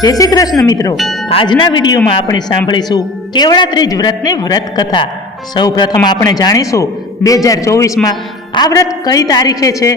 જય શ્રી કૃષ્ણ મિત્રો, આજના વિડીયોમાં આપણે સાંભળીશું કેવડા ત્રીજ વ્રતની વ્રત કથા। સૌ પ્રથમ આપણે જાણીશું 2024માં આ વ્રત કઈ તારીખે છે,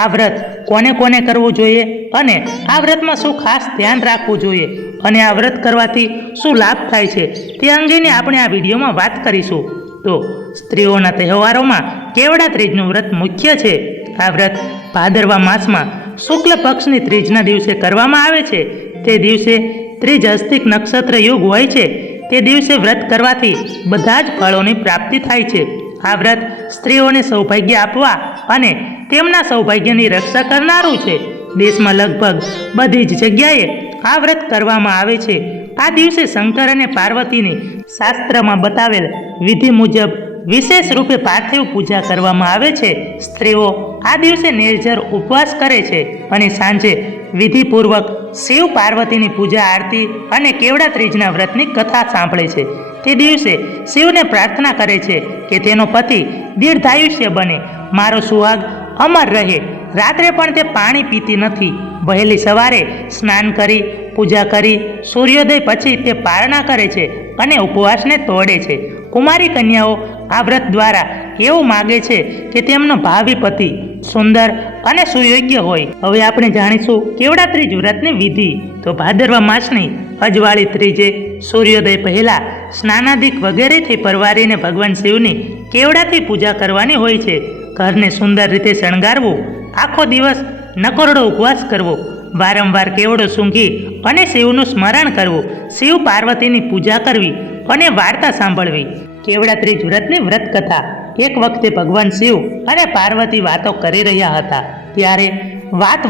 આ વ્રત કોને કોને કરવું જોઈએ અને આ વ્રતમાં શું ખાસ ધ્યાન રાખવું જોઈએ અને આ વ્રત કરવાથી શું લાભ થાય છે તે અંગેની આપણે આ વિડીયોમાં વાત કરીશું। તો સ્ત્રીઓના તહેવારોમાં કેવડા ત્રીજનું વ્રત મુખ્ય છે। આ વ્રત ભાદરવા માસમાં શુક્લ પક્ષની ત્રીજના દિવસે કરવામાં આવે છે। તે દિવસે ત્રીજ હસ્તિક નક્ષત્ર યુગ હોય છે। તે દિવસે વ્રત કરવાથી બધા જ ફળોની પ્રાપ્તિ થાય છે। આ વ્રત સ્ત્રીઓને સૌભાગ્ય આપવા અને તેમના સૌભાગ્યની રક્ષા કરનારું છે। દેશમાં લગભગ બધી જ જગ્યાએ આ વ્રત કરવામાં આવે છે। આ દિવસે શંકર અને પાર્વતીની શાસ્ત્રમાં બતાવેલ વિધિ મુજબ વિશેષ રૂપે પાર્થિવ પૂજા કરવામાં આવે છે। સ્ત્રીઓ આ દિવસે નિર્જર ઉપવાસ કરે છે અને સાંજે વિધિપૂર્વક શિવ પાર્વતીની પૂજા આરતી અને કેવડા ત્રીજના વ્રતની કથા સાંભળે છે। તે દિવસે શિવને પ્રાર્થના કરે છે કે તેનો પતિ દીર્ઘાયુષ્ય બને, મારો સુહાગ અમર રહે। રાત્રે પણ તે પાણી પીતી નથી। વહેલી સવારે સ્નાન કરી પૂજા કરી સૂર્યોદય પછી તે પારણા કરે છે અને ઉપવાસને તોડે છે। કુમારી કન્યાઓ આ વ્રત દ્વારા એવું માગે છે કે તેમનો ભાવિ પતિ સુંદર અને સુયોગ્ય હોય। હવે આપણે જાણીશું કેવડા ત્રીજ વ્રતની વિધિ। તો ભાદરવા માસની અજવાળી ત્રીજે સૂર્યોદય પહેલા સ્નાનાદિક વગેરેથી પરવારીને ભગવાન શિવની કેવડાથી પૂજા કરવાની હોય છે। ઘરને સુંદર રીતે શણગારવું, આખો દિવસ નકોરડો ઉપવાસ કરવો, વારંવાર કેવડો સૂંઘી અને શિવનું સ્મરણ કરવું, શિવ પાર્વતીની પૂજા કરવી અને વાર્તા સાંભળવી। કેવડા ત્રીજ વ્રતની વ્રત કથા। એક વખતે ભગવાન શિવ અને પાર્વતી વાતો કરી રહ્યા હતા। ત્યારે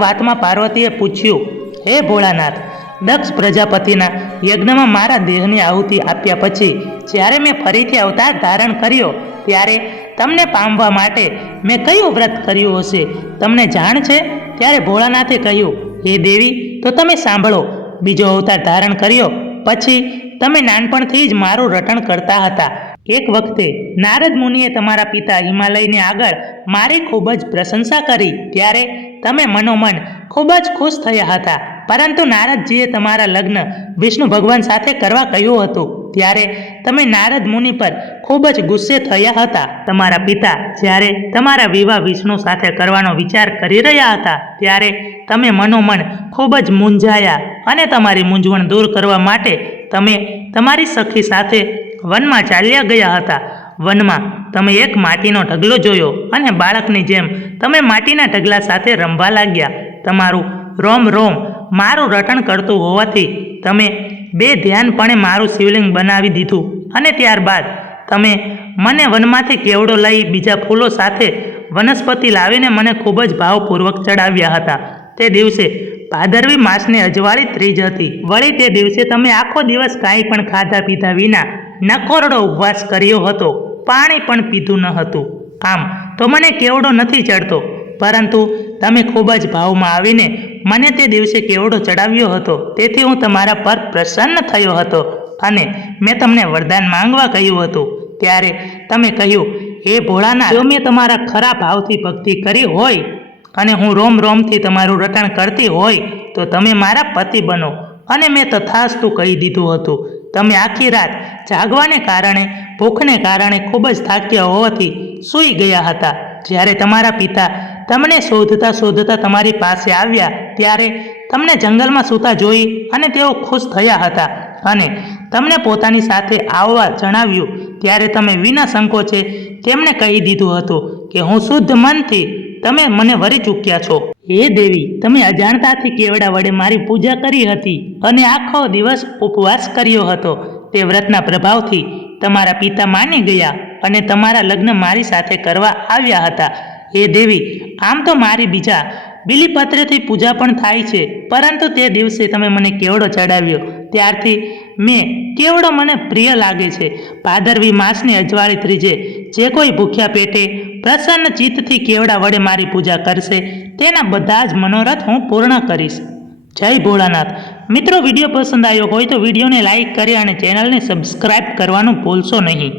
વાતમાં પાર્વતીએ પૂછ્યું, હે ભોળાનાથ, દક્ષ પ્રજાપતિના યજ્ઞમાં મારા દેહની આહુતિ આપ્યા પછી જ્યારે મેં ફરીથી અવતાર ધારણ કર્યો ત્યારે તમને પામવા માટે મેં કયું વ્રત કર્યું હશે, તમને જાણ છે? ત્યારે ભોળાનાથે કહ્યું, હે દેવી, તો તમે સાંભળો। બીજો અવતાર ધારણ કર્યો પછી તમે નાનપણથી જ મારું રટણ કરતા હતા। એક વખતે નારદ મુનિએ તમારા પિતા હિમાલયની આગળ મારી ખૂબ જ પ્રશંસા કરી ત્યારે તમે મનોમન ખૂબ જ ખુશ થયા હતા, પરંતુ નારદજીએ તમારા લગ્ન વિષ્ણુ ભગવાન સાથે કરવા કહ્યું હતું ત્યારે તમે નારદ મુનિ પર ખૂબ જ ગુસ્સે થયા હતા। તમારા પિતા જ્યારે તમારા વિવાહ વિષ્ણુ સાથે કરવાનો વિચાર કરી રહ્યા હતા ત્યારે તમે મનોમન ખૂબ જ મૂંઝાયા અને તમારી મૂંઝવણ દૂર કરવા માટે તમે તમારી સખી સાથે વનમાં ચાલ્યા ગયા હતા। વનમાં તમે એક માટીનો ઢગલો જોયો અને બાળકની જેમ તમે માટીના ઢગલા સાથે રમવા લાગ્યા। તમારું રોમ રોમ મારું રટણ કરતું હોવાથી તમે બે ધ્યાનપણે મારું શિવલિંગ બનાવી દીધું અને ત્યારબાદ તમે મને વનમાંથી કેવડો લઈ બીજા ફૂલો સાથે વનસ્પતિ લાવીને મને ખૂબ જ ભાવપૂર્વક ચડાવ્યા હતા। તે દિવસે ભાદરવી માસની અજવાળી ત્રીજ હતી। વળી તે દિવસે તમે આખો દિવસ કાંઈ પણ ખાધા પીધા વિના નકોરડો ઉપવાસ કર્યો હતો, પાણી પણ પીધું ન હતું। આમ તો મને કેવડો નથી ચડતો, પરંતુ તમે ખૂબ જ ભાવમાં આવીને મને તે દિવસે કેવડો ચડાવ્યો હતો, તેથી હું તમારા પર પ્રસન્ન થયો હતો અને મેં તમને વરદાન માંગવા કહ્યું હતું। ત્યારે તમે કહ્યું, હે ભોળાનાથ, જો મેં તમારા ખરા ભાવથી ભક્તિ કરી હોય અને હું રોમ રોમથી તમારું રટણ કરતી હોય તો તમે મારા પતિ બનો, અને મેં તથાસ્તુ કહી દીધું હતું। તમે આખી રાત જાગવાને કારણે ભૂખને કારણે ખૂબ જ થાક્યા હોવાથી સૂઈ ગયા હતા। જ્યારે તમારા પિતા તમને શોધતા તમારી પાસે આવ્યા ત્યારે તમને જંગલમાં સૂતા જોઈ અને તેઓ ખુશ થયા હતા અને તમને પોતાની સાથે આવવા જણાવ્યું ત્યારે તમે વિના સંકોચે તેમને કહી દીધું હતું કે હું શુદ્ધ મનથી તમે મને વરી ચૂક્યા છો। હે દેવી, તમે અજાણતાથી કેવડા વડે મારી પૂજા કરી હતી અને આખો દિવસ ઉપવાસ કર્યો હતો। તે વ્રતના પ્રભાવથી તમારા પિતા માની ગયા અને તમારા લગ્ન મારી સાથે કરવા આવ્યા હતા। હે દેવી, આમ તો મારી બીજા બિલીપત્રથી પૂજા પણ થાય છે, પરંતુ તે દિવસે તમે મને કેવડો ચડાવ્યો ત્યારથી કેવડો મને પ્રિય લાગે છે। ભાદરવી માસની અજવાળી ત્રીજે જે કોઈ ભૂખ્યા પેટે પ્રસન્ન ચિત્તથી કેવડા વડે મારી પૂજા કરશે તેના બધા જ મનોરથ હું પૂર્ણ કરીશ। જય ભોળાનાથ। મિત્રો, વિડીયો પસંદ આવ્યો હોય તો વિડીયોને લાઇક કરી અને ચેનલને સબસ્ક્રાઇબ કરવાનું ભૂલશો નહીં।